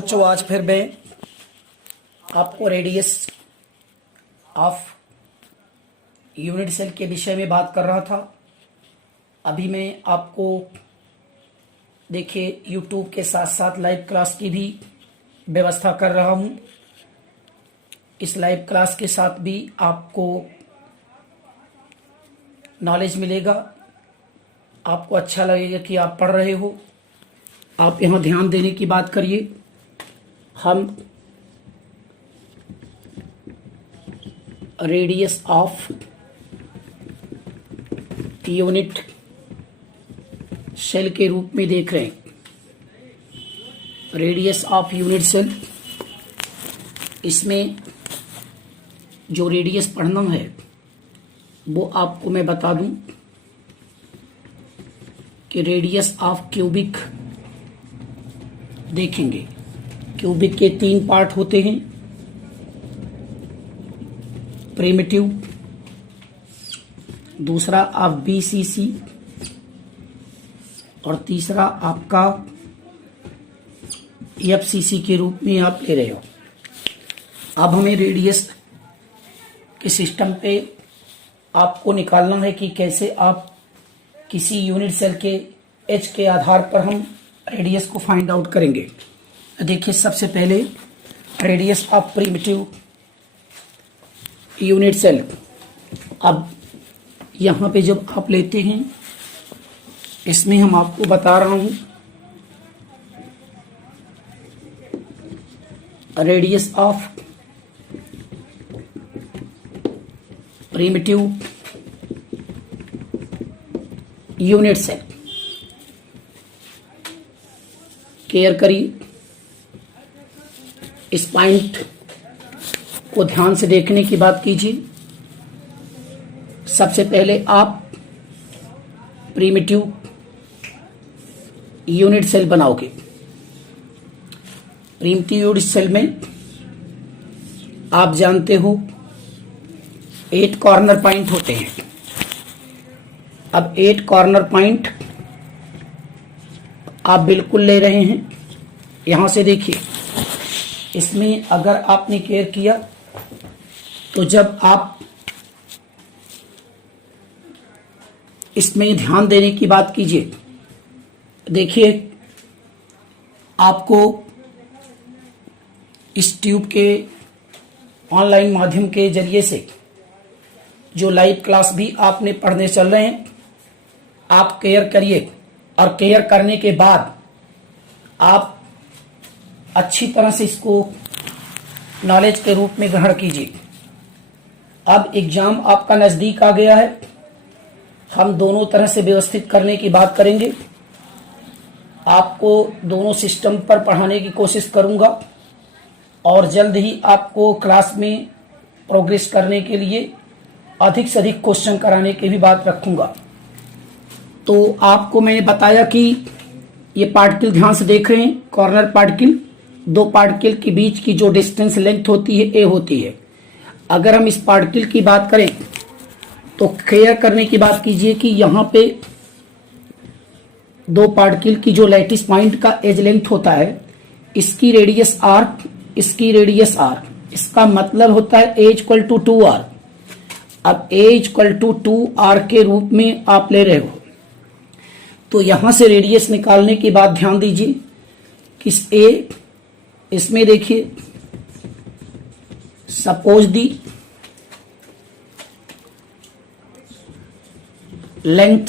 बच्चों आज फिर मैं आपको रेडियस ऑफ यूनिट सेल के विषय में बात कर रहा था। अभी मैं आपको देखिए यूट्यूब के साथ साथ लाइव क्लास की भी व्यवस्था कर रहा हूँ। इस लाइव क्लास के साथ भी आपको नॉलेज मिलेगा, आपको अच्छा लगेगा कि आप पढ़ रहे हो। आप यहाँ ध्यान देने की बात करिए। हम रेडियस ऑफ यूनिट सेल के रूप में देख रहे हैं। रेडियस ऑफ यूनिट सेल, इसमें जो रेडियस पढ़ना है वो आपको मैं बता दूं कि रेडियस ऑफ क्यूबिक देखेंगे। क्यूबिक के 3 पार्ट होते हैं, प्रिमिटिव, दूसरा आप बीसीसी और तीसरा आपका एफसीसी के रूप में आप ले रहे हो। अब हमें रेडियस के सिस्टम पे आपको निकालना है कि कैसे आप किसी यूनिट सेल के एच के आधार पर हम रेडियस को फाइंड आउट करेंगे। देखिए सबसे पहले radius of primitive unit cell. अब यहाँ पे जब आप लेते हैं, इसमें हम आपको बता रहा हूँ radius of primitive unit cell. Care करिए, इस पॉइंट को ध्यान से देखने की बात कीजिए। सबसे पहले आप प्रिमिटिव यूनिट सेल बनाओगे। प्रिमिटिव यूनिट सेल में आप जानते हो 8 कॉर्नर पॉइंट होते हैं। अब 8 कॉर्नर पॉइंट आप बिल्कुल ले रहे हैं। यहां से देखिए, इसमें अगर आपने केयर किया तो जब आप इसमें ध्यान देने की बात कीजिए, देखिए आपको इस ट्यूब के ऑनलाइन माध्यम के जरिए से जो लाइव क्लास भी आपने पढ़ने चल रहे हैं, आप केयर करिए और केयर करने के बाद आप अच्छी तरह से इसको नॉलेज के रूप में ग्रहण कीजिए। अब एग्जाम आपका नजदीक आ गया है, हम दोनों तरह से व्यवस्थित करने की बात करेंगे। आपको दोनों सिस्टम पर पढ़ाने की कोशिश करूंगा और जल्द ही आपको क्लास में प्रोग्रेस करने के लिए अधिक से अधिक क्वेश्चन कराने की भी बात रखूंगा। तो आपको मैंने बताया कि ये पार्टिकल ध्यान से देख रहे हैं, कॉर्नर पार्टिकल, 2 पार्टिकल के बीच की जो डिस्टेंस लेंथ होती है ए होती है। अगर हम इस पार्टिकल की बात करें तो केयर करने की बात कीजिए कि यहाँ पे 2 पार्टिकल की जो लैटिस पॉइंट का एज लेंथ होता है, इसकी रेडियस आर, इसकी रेडियस आर, इसका मतलब होता है ए इक्वल टू 2r। अब ए इक्वल टू 2r के रूप में आप ले रहे हो, तो यहां से रेडियस निकालने के बाद ध्यान दीजिए कि ए, इसमें देखिए suppose the length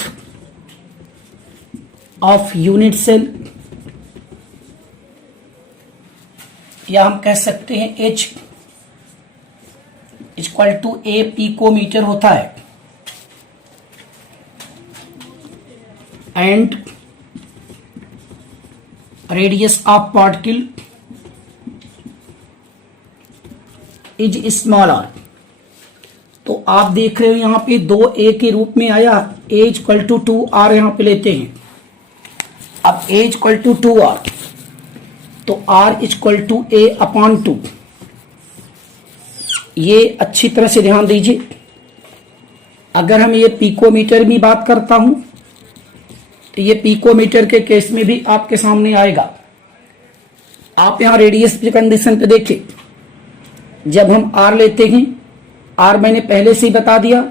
of unit cell, या हम कह सकते हैं H equal to A picometre होता है, and radius of particle is small R. तो आप देख रहे हो यहां पे 2a के रूप में आया, a इक्वल टू 2r यहां पे लेते हैं। अब a इक्वल टू 2r, तो r equal to a upon 2। ये अच्छी तरह से ध्यान दीजिए। अगर हम ये पिकोमीटर में बात करता हूं तो ये पिकोमीटर के केस में भी आपके सामने आएगा। आप यहां रेडियस की कंडीशन पे देखिए, जब हम आर लेते हैं, आर मैंने पहले से ही बता दिया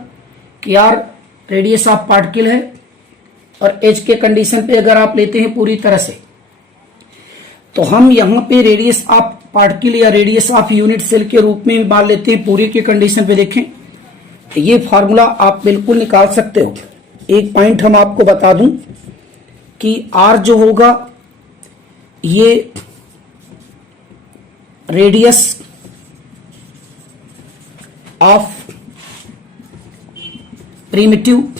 कि आर रेडियस ऑफ पार्टिकल है, और एच के कंडीशन पे अगर आप लेते हैं पूरी तरह से, तो हम यहां पे रेडियस ऑफ पार्टिकल या रेडियस ऑफ यूनिट सेल के रूप में मान लेते हैं। पूरी के कंडीशन पे देखें तो ये फार्मूला आप बिल्कुल निकाल सकते हो। एक पॉइंट हम आपको बता दूं कि आर जो होगा ये radius of primitive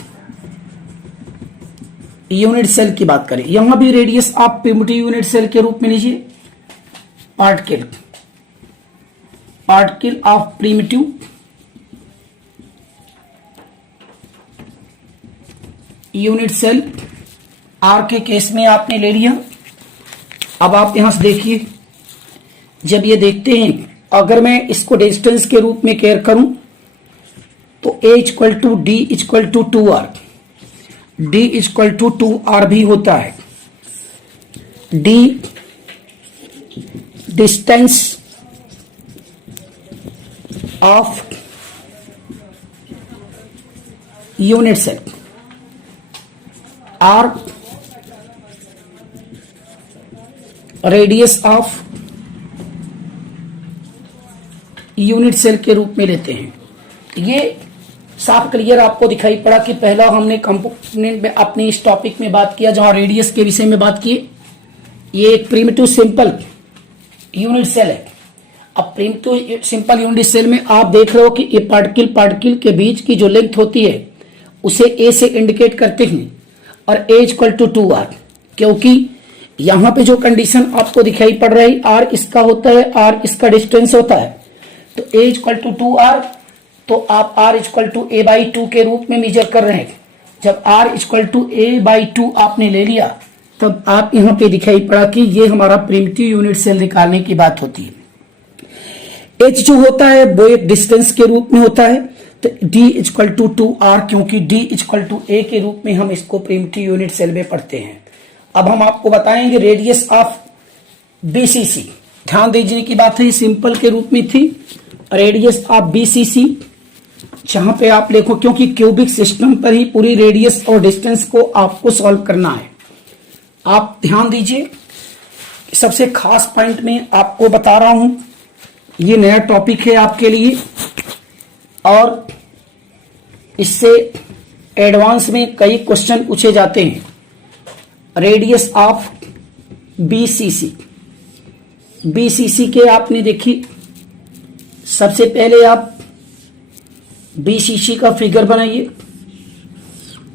unit cell की बात करें, यहां भी radius of primitive unit cell के रूप में लीजिए particle of primitive unit cell R के केस में आपने ले लिया। अब आप यहां से देखिए, जब ये देखते हैं, अगर मैं इसको डिस्टेंस के रूप में केयर करूं तो A equal to D equal to 2r, D equal to 2r भी होता है। D distance of unit cell, R radius of unit cell के रूप में लेते हैं। ये साफ क्लियर आपको दिखाई पड़ा कि पहला हमने कंपोनेंट में अपने इस टॉपिक में बात किया जहां रेडियस के विषय में बात की। ये एक प्रिमिटिव सिंपल यूनिट सेल है। अब प्रिमिटिव सिंपल यूनिट सेल में आप देख रहे हो कि ये पार्टिकल के बीच की जो लेंथ होती है उसे ए से इंडिकेट करते हैं, और ए इक्वल टू 2r, क्योंकि यहां पे जो कंडीशन आपको दिखाई पड़ रही है, आर इसका होता है, आर इसका डिस्टेंस होता है, तो ए इक्वल टू 2r, तो आप r equal to a by 2 के रूप में मेजर कर रहे हैं। जब r equal to a by 2 आपने ले लिया, तब आप यहां पे दिखाई पड़ा कि ये हमारा प्रिमिटिव यूनिट सेल निकालने की बात होती है। h जो होता है वो एक डिस्टेंस के रूप में होता है, तो d इक्वल टू 2r, क्योंकि d इक्वल टू a के रूप में हम इसको प्रिमिटिव यूनिट सेल में पढ़ते हैं। अब हम आपको बताएंगे रेडियस ऑफ बीसीसी। ध्यान दीजिए की बात है, सिंपल के रूप में थी रेडियस ऑफ बीसीसी, जहां पे आप देखो क्योंकि क्यूबिक सिस्टम पर ही पूरी रेडियस और डिस्टेंस को आपको सॉल्व करना है। आप ध्यान दीजिए, सबसे खास पॉइंट में आपको बता रहा हूं, ये नया टॉपिक है आपके लिए, और इससे एडवांस में कई क्वेश्चन पूछे जाते हैं। रेडियस ऑफ बीसीसी, बीसीसी के आपने देखी, सबसे पहले आप बीसीसी का फिगर बनाइए,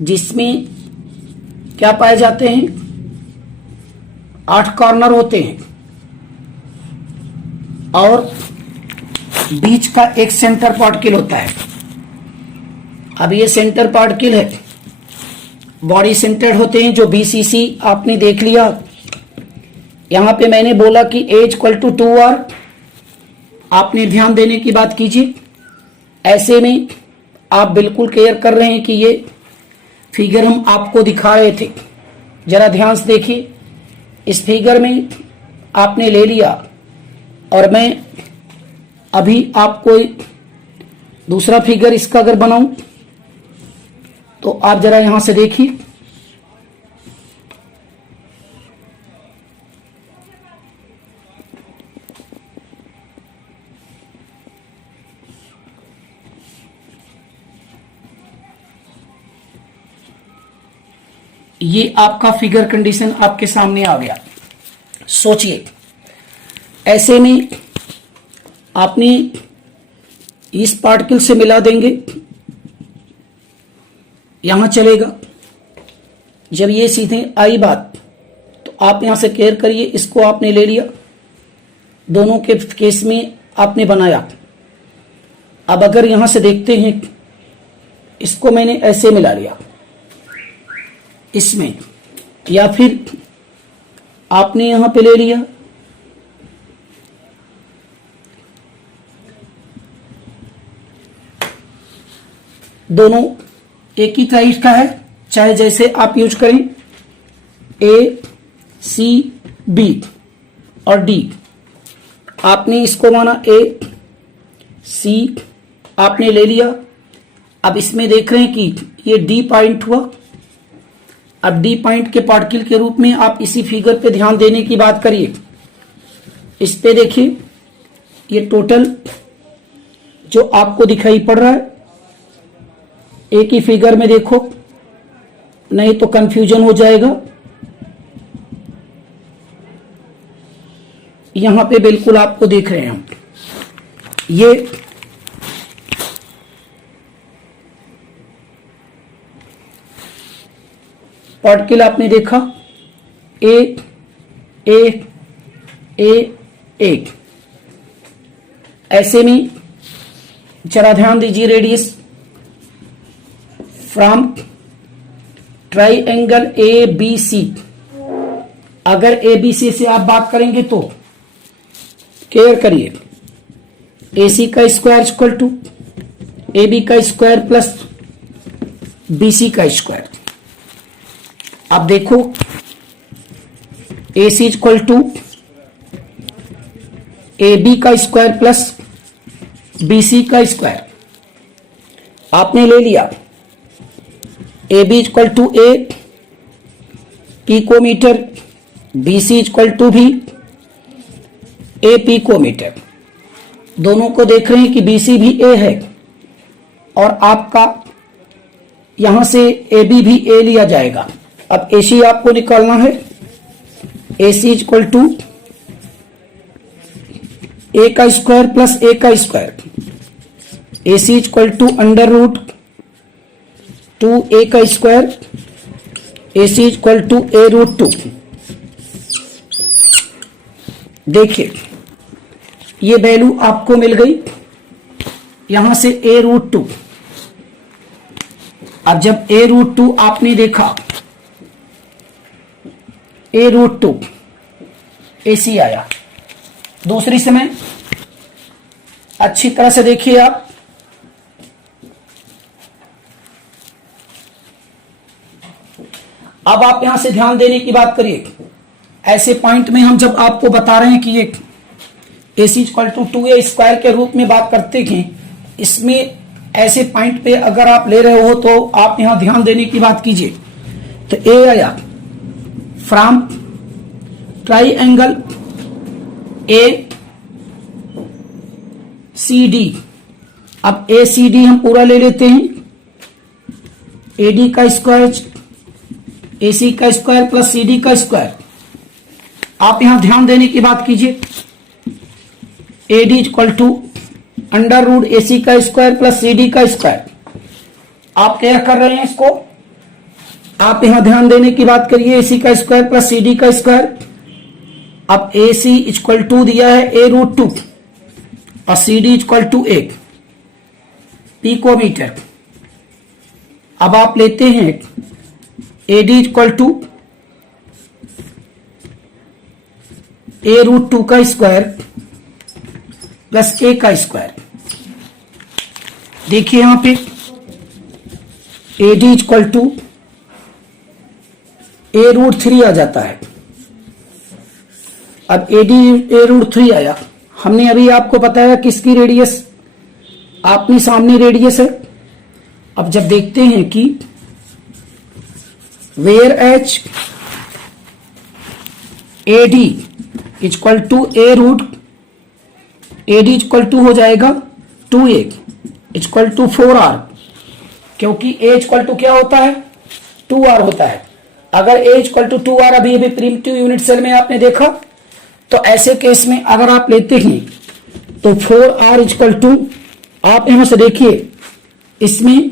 जिसमें क्या पाए जाते हैं, 8 कॉर्नर होते हैं, और बीच का एक सेंटर पार्टिकल होता है। अब ये सेंटर पार्टिकल है, बॉडी सेंटर्ड होते हैं जो बीसीसी आपने देख लिया। यहां पे मैंने बोला कि ए इक्वल टू 2r, आपने ध्यान देने की बात कीजिए। ऐसे में आप बिल्कुल क्लियर कर रहे हैं कि ये फिगर हम आपको दिखा रहे थे, जरा ध्यान से देखिए। इस फिगर में आपने ले लिया, और मैं अभी आपको दूसरा फिगर इसका अगर बनाऊं तो आप जरा यहां से देखिए। ये आपका फिगर कंडीशन आपके सामने आ गया। सोचिए, ऐसे में आपने इस पार्टिकल से मिला देंगे, यहां चलेगा। जब ये सीधे आई बात, तो आप यहां से केयर करिए, इसको आपने ले लिया, दोनों के केस में आपने बनाया। अब अगर यहां से देखते हैं, इसको मैंने ऐसे मिला लिया इसमें, या फिर आपने यहां पे ले लिया, दोनों एक ही साइज का है, चाहे जैसे आप यूज करें, ए सी बी, और डी। आपने इसको माना ए, सी आपने ले लिया। अब इसमें देख रहे हैं कि ये डी पॉइंट हुआ। अब डी पॉइंट के पार्टिकल के रूप में आप इसी फिगर पे ध्यान देने की बात करिए। इस पे देखिए, ये टोटल जो आपको दिखाई पड़ रहा है, एक ही फिगर में देखो, नहीं तो कंफ्यूजन हो जाएगा। यहां पे बिल्कुल आपको देख रहे हैं हम, ये पार्टिकल आपने देखा ए ए ए एक। ऐसे में जरा ध्यान दीजिए, radius from triangle A B C. अगर ए बी सी से आप बात करेंगे तो केयर करिए, ए सी का square equal to A B का स्क्वायर प्लस बी सी का स्क्वायर। अब देखो, A C equal to A B का स्क्वायर प्लस बी सी का स्क्वायर आपने ले लिया। A B equal to A picometre, B C equal to भी ए पिकोमीटर। दोनों को देख रहे हैं कि बी सी भी ए है और आपका यहां से ए बी भी ए लिया जाएगा। अब ए सी आपको निकालना है। ए सी इक्वल टू ए का स्क्वायर प्लस ए का square. A C equal to under root two A का square, A C equal to A root two. देखिए, ये वैल्यू आपको मिल गई यहां से ए रूट टू। अब जब ए रूट टू आपने देखा, ए रूट टू ए सी आया। दूसरी समय अच्छी तरह से देखिए आप, अब आप यहां से ध्यान देने की बात करिए। ऐसे पॉइंट में हम जब आपको बता रहे हैं कि ये ए C equal to 2a square के रूप में बात करते हैं, इसमें ऐसे पॉइंट पे अगर आप ले रहे हो तो आप यहां ध्यान देने की बात कीजिए। तो ए आया from triangle A C D. अब ए सी डी हम पूरा ले लेते हैं, ए डी का स्क्वायर, ए सी का स्क्वायर प्लस सी डी का स्क्वायर। आप यहां ध्यान देने की बात कीजिए, A D equal to under root A C का स्क्वायर प्लस सी डी का स्क्वायर। आप क्या कर रहे हैं इसको, आप यहां ध्यान देने की बात करिए, ए सी का स्क्वायर प्लस सी डी का स्क्वायर। अब ए सी इक्वल टू दिया है ए रूट टू और C D equal to 1 picometre. अब आप लेते हैं A D equal to A root two का स्क्वायर प्लस ए का स्क्वायर। देखिए यहां पे A D equal to A root 3 आ जाता है। अब ए डी ए रूट 3 आया। हमने अभी आपको बताया किसकी रेडियस, अपनी सामने रेडियस है। अब जब देखते हैं कि where H A D equal to A root, A D equal to हो जाएगा 2a इक्वल टू 4r, क्योंकि a इक्वल टू क्या होता है 2r होता है। अगर a इक्वल टू 2r अभी प्रिमिटिव यूनिट सेल में आपने देखा, तो ऐसे केस में अगर आप लेते हैं तो 4r इक्वल टू, आप यहां से देखिए इसमें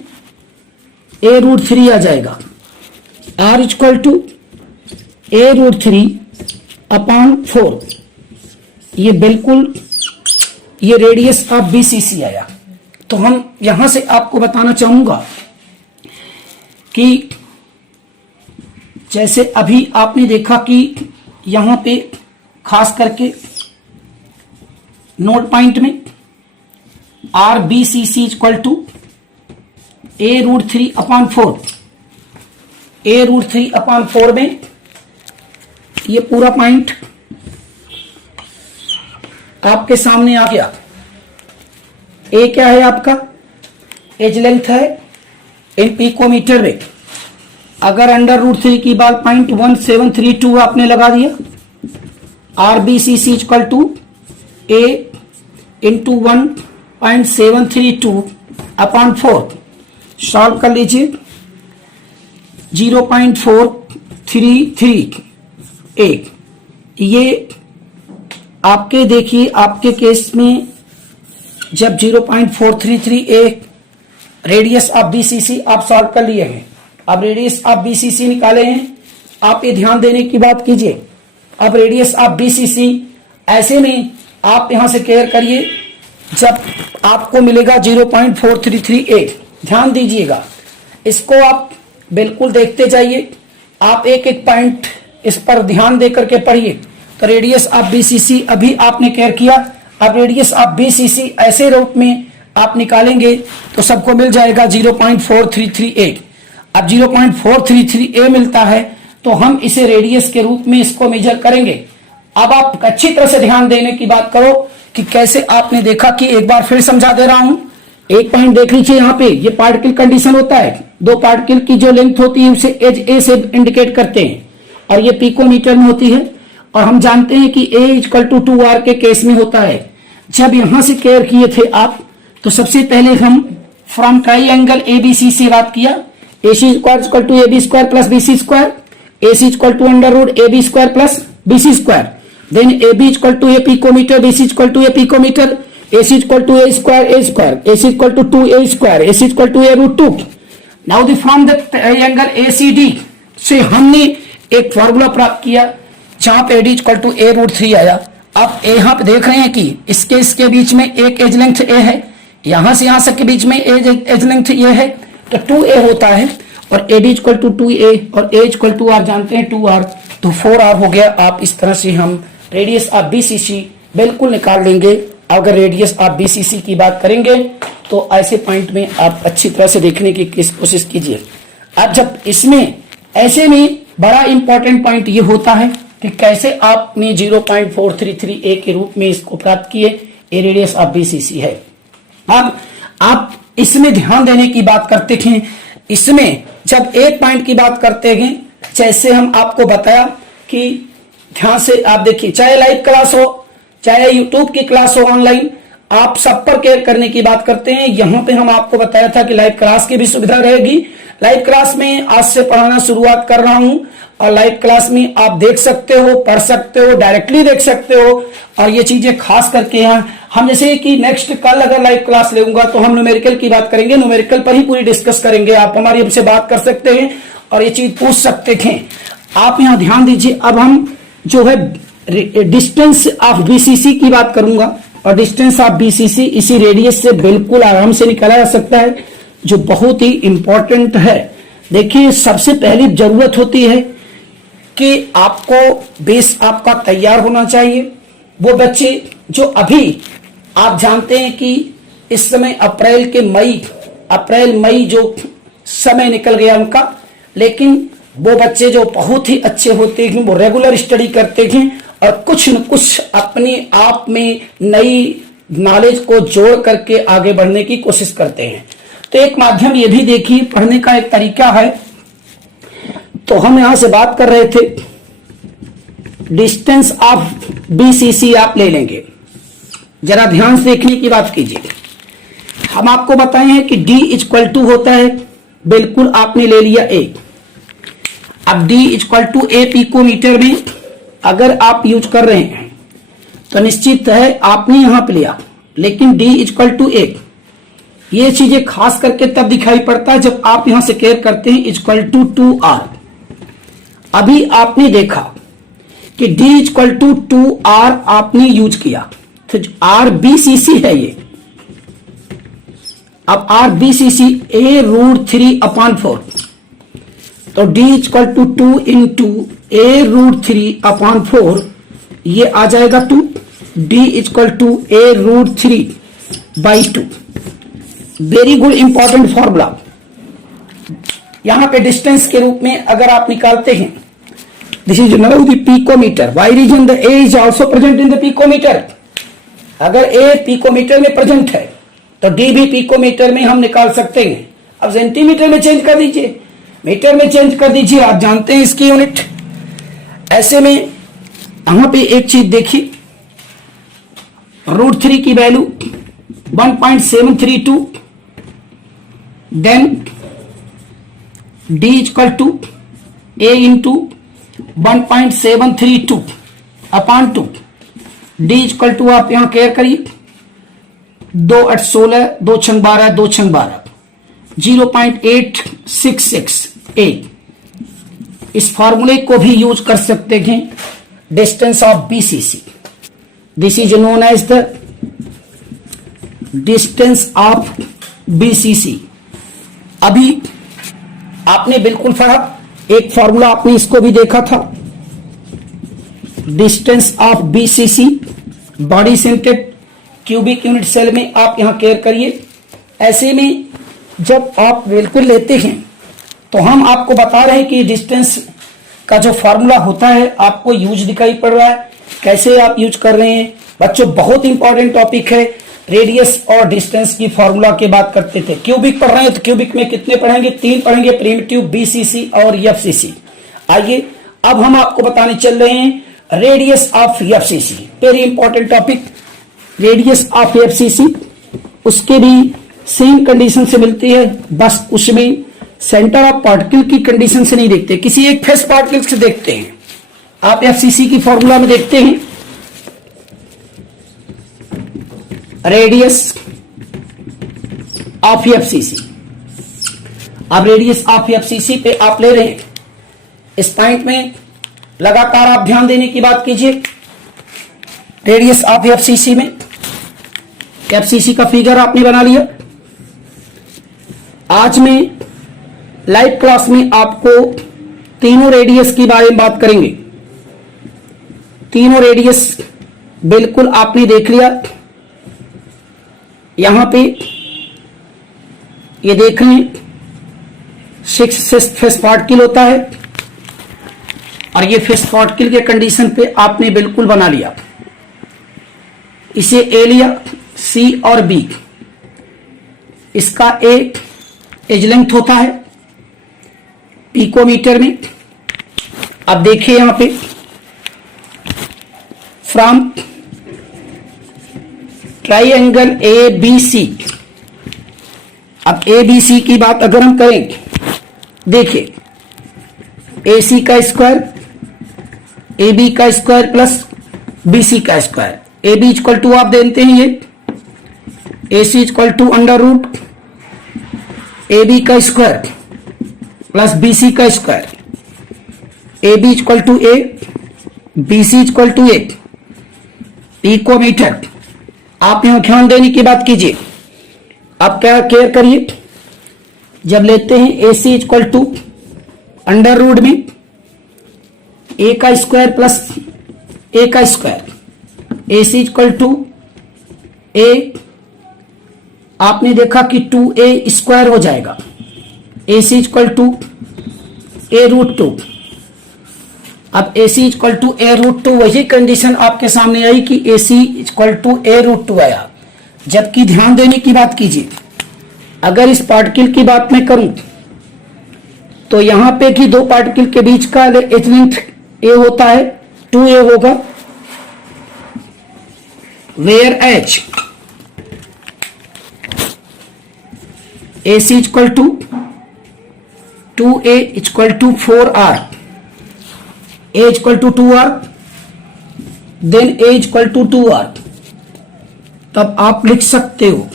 a रूट 3 आ जाएगा। r equal to a root 3 upon 4। ये बिल्कुल ये रेडियस ऑफ बीसीसी आया। तो हम यहां से आपको बताना चाहूंगा कि जैसे अभी आपने देखा कि यहां पे खास करके नोट पॉइंट में R B C C equal to A root 3 upon 4, ए रूट 3 अपॉन 4 में ये पूरा पॉइंट आपके सामने आ गया। ए क्या है आपका? एज लेंथ है इन पिकोमीटर में। अगर √3 की बात 0.1732 आपने लगा दिया, RBCC equal to A into 1.732 upon 4, solve कर लीजिए। 0.433 ये आपके देखिए, आपके केस में जब 0.433 रेडियस ऑफ BCC आप सॉल्व कर लिए हैं। अब रेडियस ऑफ BCC निकाले हैं, आप ये ध्यान देने की बात कीजिए। अब रेडियस ऑफ BCC ऐसे में आप यहां से केयर करिए, जब आपको मिलेगा 0.4338, ध्यान दीजिएगा, इसको आप बिल्कुल देखते जाइए। आप एक एक पॉइंट इस पर ध्यान दे करके पढ़िए। तो रेडियस ऑफ BCC अभी आपने केयर किया। अब रेडियस ऑफ BCC ऐसे रूप में आप निकालेंगे तो सबको मिल जाएगा 0.4338। अब 0.433 मिलता है तो हम इसे रेडियस के रूप में इसको मेजर करेंगे। अब आप अच्छी तरह से ध्यान देने की बात करो कि कैसे आपने देखा कि एक बार फिर समझा दे रहा हूं। एक पॉइंट देख लीजिए, यहाँ पे ये पार्टिकल कंडीशन होता है। दो पार्टिकल की जो लेंथ होती है उसे एज ए से इंडिकेट करते हैं और ये पिकोमीटर में होती है। और हम जानते हैं कि A इक्वल टू 2R के केस में होता है। जब यहां से केयर किए थे आप, तो सबसे पहले हम फ्रॉम ट्राइंगल ABC से बात किया। AC equal to AB square plus BC square, AC equal to √AB square plus BC square, then AB equal to A picometre, BC equal to A picometre, AC equal to A square AC equal to 2A square, AC equal to A√2। Now the from the triangle ACD से हमने एक formula प्राप्त किया जहां पे AD equal to A√3 आया। अब यहाँ पे देख रहे हैं कि इसके बीच में एक एज लेंथ A है, यहां से यहां तक के बीच में एज लेंथ ये है, तो 2A होता है। और AD इक्वल टू 2A और A इक्वल टू R जानते हैं 2R, तो 4R हो गया। आप इस तरह से हम रेडियस ऑफ BCC बिल्कुल निकाल लेंगे। अगर रेडियस ऑफ BCC की बात करेंगे तो ऐसे पॉइंट में आप अच्छी तरह से देखने की कोशिश कीजिए। अब जब इसमें ऐसे में बड़ा इंपॉर्टेंट पॉइंट ये होता है कि कैसे आपने 0.433 के रूप में इसको प्राप्त किए। ये रेडियस ऑफ BCC है। अब आप इसमें ध्यान देने की बात करते हैं। इसमें जब एक पॉइंट की बात करते हैं, जैसे हम आपको बताया कि ध्यान से आप देखिए, चाहे लाइव क्लास हो चाहे यूट्यूब की क्लास हो ऑनलाइन, आप सब पर केयर करने की बात करते हैं। यहां पे हम आपको बताया था कि लाइव क्लास की भी सुविधा रहेगी। लाइव क्लास में आज से पढ़ाना शुरुआत कर रहा हूं और लाइव क्लास में आप देख सकते हो, पढ़ सकते हो, डायरेक्टली देख सकते हो। और ये चीजें खास करके यहाँ हम जैसे कि नेक्स्ट कल अगर लाइव क्लास लेऊंगा तो हम न्यूमेरिकल की बात करेंगे, न्यूमेरिकल पर ही पूरी डिस्कस करेंगे। आप हमारी हमसे बात कर सकते हैं और ये चीज पूछ सकते हैं। आप यहाँ ध्यान दीजिए। अब हम जो है डिस्टेंस ऑफ BCC की बात करूंगा और डिस्टेंस ऑफ BCC इसी रेडियस से बिल्कुल आराम से निकाला जा सकता है, जो बहुत ही इंपॉर्टेंट है। देखिए, सबसे पहली जरूरत होती है कि आपको बेस आपका तैयार होना चाहिए। वो बच्चे जो अभी आप जानते हैं कि इस समय अप्रैल मई जो समय निकल गया उनका, लेकिन वो बच्चे जो बहुत ही अच्छे होते हैं वो रेगुलर स्टडी करते हैं और कुछ न कुछ अपने आप में नई नॉलेज को जोड़ करके आगे बढ़ने की कोशिश करते हैं। तो एक माध्यम ये भी देखिए, पढ़ने का एक तरीका है। तो हम यहां से बात कर रहे थे डिस्टेंस ऑफ BCC आप ले लेंगे। जरा ध्यान से देखने की बात कीजिए। हम आपको बताए हैं कि D इक्वल टू होता है, बिल्कुल आपने ले लिया A। अब D equal to A picometre में अगर आप यूज कर रहे हैं तो निश्चित है आपने यहां पे लिया, लेकिन D इक्वल टू A ये चीजें खास करके तब दिखाई पड़ता है जब आप यहां से केयर करते हैं इक्वल टू 2R। अभी आपने देखा कि D इक्वल टू 2R आपने यूज किया, तो RBCC है ये। अब RBCC A√3/4, तो D equal to 2 into A√3/4 ये आ जाएगा 2। D equal to A√3/2। Very good important formula. यहां पे डिस्टेंस के रूप में अगर आप निकालते हैं, this is now the picometre. Why reason the A is also present in the picometre. अगर ए पिकोमीटर में प्रेजेंट है तो डी भी पिकोमीटर में हम निकाल सकते हैं। अब सेंटीमीटर में चेंज कर दीजिए, मीटर में चेंज कर दीजिए, आप जानते हैं इसकी यूनिट। ऐसे में यहां पे एक चीज देखिए, √3 की value 1.732, then d equal to a into 1.732 upon 2, d equal to आप यहां केयर करिए 2 8 16, 2 6 12, 2 6 12, 0.8668। इस फॉर्मूले को भी यूज कर सकते हैं distance of BCC। This is known as the distance of BCC। अभी आपने बिल्कुल पढ़ा, एक फॉर्मूला आपने इसको भी देखा था, distance of BCC body centred cubic unit cell में। आप यहां केयर करिए। ऐसे में जब आप बिल्कुल लेते हैं तो हम आपको बता रहे हैं कि डिस्टेंस का जो फॉर्मूला होता है आपको यूज दिखाई पड़ रहा है, कैसे आप यूज कर रहे हैं। बच्चों बहुत इंपॉर्टेंट टॉपिक है, रेडियस और डिस्टेंस की फॉर्मूला की बात करते थे। क्यूबिक पढ़ रहे हैं तो क्यूबिक में कितने पढ़ेंगे, 3 पढ़ेंगे, प्रिमिटिव, BCC और FCC। आइए अब हम आपको बताने चल रहे हैं radius of FCC, very important topic. Radius of FCC उसके भी सेम कंडीशन से मिलती है, बस उसमें सेंटर ऑफ पार्टिकल की कंडीशन से नहीं देखते, किसी एक फेस पार्टिकल से देखते हैं। आप FCC की फॉर्मूला में देखते हैं रेडियस ऑफ FCC। अब रेडियस ऑफ FCC पे आप ले रहे हैं, इस पॉइंट में लगातार आप ध्यान देने की बात कीजिए। रेडियस ऑफ FCC में FCC का फिगर आपने बना लिया। आज में लाइव क्लास में आपको तीनों रेडियस के बारे में बात करेंगे। तीनों रेडियस बिल्कुल आपने देख लिया। यहां पे ये देख रहे हैं 6 फेस पार्टिकल होता है और ये फेस पार्टिकल के कंडीशन पे आपने बिल्कुल बना लिया। इसे ए लिया, C और B। इसका ए एज लेंथ होता है पिकोमीटर में। अब देखिए यहां पे फ्रॉम ट्राइएंगल ABC। अब ABC की बात अगर हम करें, देखिए AC का स्क्वायर, AB का स्क्वायर प्लस BC का स्क्वायर। AB इक्वल टू आप जानते हैं ये AC equal to under root AB का स्क्वायर प्लस BC का square. AB equal to A, BC equal to A। Picometre आप यहां ध्यान देने की बात कीजिए। आप क्या केयर करिए, जब लेते हैं AC equal to under root में A का स्क्वायर प्लस A का square, AC equal to A, आपने देखा कि 2A स्क्वायर हो जाएगा। AC equal to A√2। अब AC इक्वल टू A√2, वही कंडीशन आपके सामने आई कि AC इक्वल टू A√2 आया। जबकि ध्यान देने की बात कीजिए, अगर इस पार्टिकल की बात मैं करूं तो यहां पे कि दो पार्टिकल के बीच का एज लेंथ A होता है, 2A होगा, where H AC equal to 2A equal to 4R, A equal to 2R, then A equal to 2R। तब आप लिख सकते हो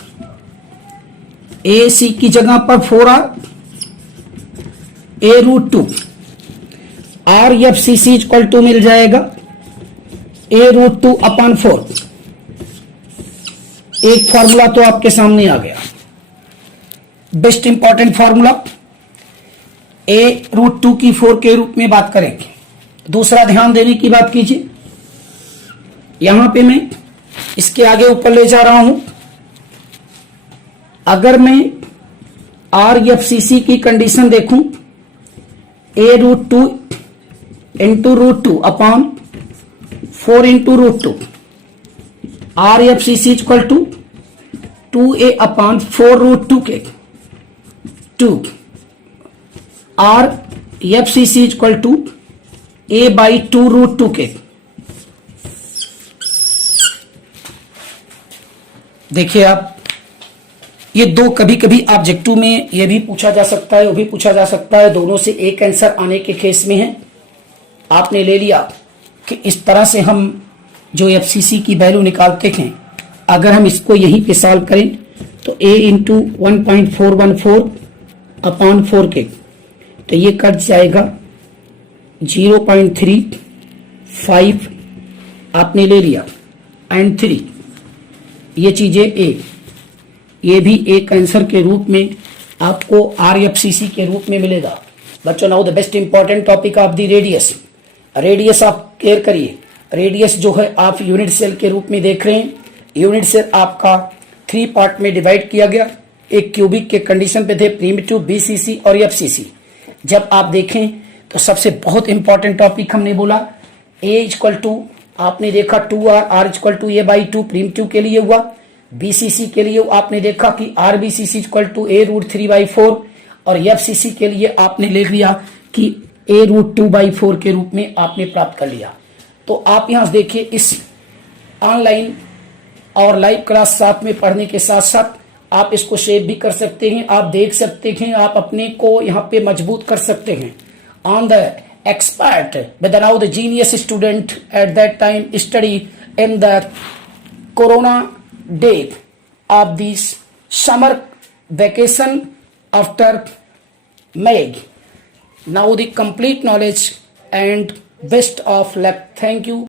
AC की जगह पर 4R, A√2, R FCC equal to मिल जाएगा A√2 अपॉन 4। एक फॉर्मूला तो आपके सामने आ गया, बेस्ट इंपॉर्टेंट फॉर्मूला। A√2 की 4 के रूप में बात करेंगे। दूसरा ध्यान देने की बात कीजिए, यहां पे मैं इसके आगे ऊपर ले जा रहा हूं। अगर मैं RFCC की कंडीशन देखूं, A√2 into √2 upon 4 into √2, R F C C equal to 2a upon 4√2k 2 R F C C equal to a by 2√2k। देखिए आप, ये दो कभी कभी ऑब्जेक्टिव में ये भी पूछा जा सकता है, वो भी पूछा जा सकता है, दोनों से एक आंसर आने के केस में है। आपने ले लिया कि इस तरह से हम जो एफसीसी की वैल्यू निकालते हैं, अगर हम इसको यहीं पे सॉल्व करें तो a इंटू 1.414 अपॉन 4k, तो ये कट जाएगा 0.35 आपने ले लिया एंड 3, ये चीजें a, ये भी एक आंसर के रूप में आपको आरएफसीसी के रूप में मिलेगा। बच्चों, now the best important topic of the radius. Radius आप क्लियर करिए। रेडियस जो है आप यूनिट सेल के रूप में देख रहे हैं। यूनिट सेल आपका 3 पार्ट में डिवाइड किया गया। एक क्यूबिक के कंडीशन पे थे, प्रिमिटिव, बीसीसी और एफसीसी। जब आप देखें तो सबसे बहुत इंपॉर्टेंट टॉपिक हमने बोला ए इक्वल टू, आपने देखा 2r, r equal to a by 2 primitive के लिए हुआ। बीसीसी के लिए आपने देखा कि आरबीसीसी इक्वल टू a√3/4 और एफसीसी के लिए आपने ले लिया कि a√2/4 के रूप में आपने प्राप्त कर लिया। तो आप यहां देखिए, इस ऑनलाइन और लाइव क्लास साथ में पढ़ने के साथ साथ आप इसको सेव भी कर सकते हैं, आप देख सकते हैं, आप अपने को यहाँ पे मजबूत कर सकते हैं। On the expert with now the genius student at that time study in the corona day of this summer vacation after May. Now the complete knowledge and best of luck. Thank you.